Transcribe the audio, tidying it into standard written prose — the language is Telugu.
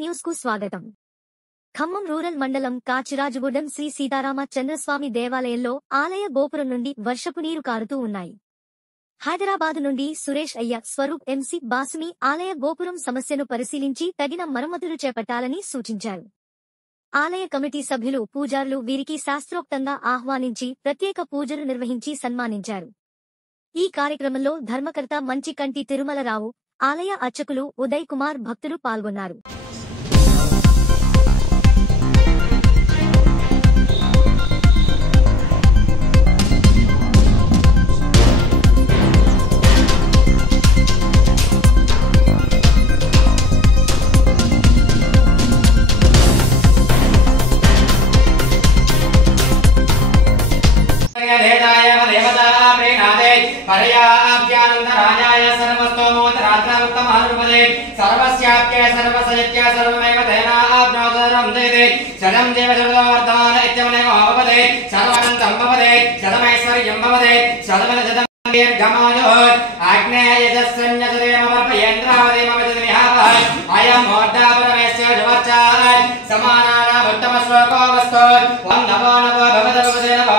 న్యూస్ కు స్వాగతం. ఖమ్మం రూరల్ మండలం కాచిరాజుగూడెం శ్రీ సీతారామ చంద్రస్వామి దేవాలయంలో ఆలయ గోపురం నుండి వర్షపు నీరు కారుతూ ఉన్నాయి. హైదరాబాద్ నుండి సురేష్ అయ్య, స్వరూప్ ఎంసీ బాసుని ఆలయ గోపురం సమస్యను పరిశీలించి తగిన మరమ్మతులు చేపట్టాలని సూచించారు. ఆలయ కమిటీ సభ్యులు, పూజారులు వీరికి శాస్త్రోక్తంగా ఆహ్వానించి ప్రత్యేక పూజలు నిర్వహించి సన్మానించారు. ఈ కార్యక్రమంలో ధర్మకర్త మంచికంటి తిరుమలరావు, ఆలయ అర్చకులు ఉదయ్ కుమార్, భక్తులు పాల్గొన్నారు. परयाभ्यानन्दराजाय सर्वस्तोमोत्तरात्रामुक्तमहानुपदे सर्वस्याप्ये सर्वसयत्य सर्वमेव तेनाप्नोतरं देदे शतं देव सर्ववर्धमान इत्यमनेव भवते सर्वानन्दं भवते शतमैश्वर्यं भवते शतमशतं दीर्घमायुः आग्नेयजस्सन्यतदेमवर्पयेन्द्रावदेमवजदमिहावः अयं मोड्डापरमेस्य शुभच्चात् समानानामुत्तमश्लोको वस्तु ॐ नमो नमो भगवते नमः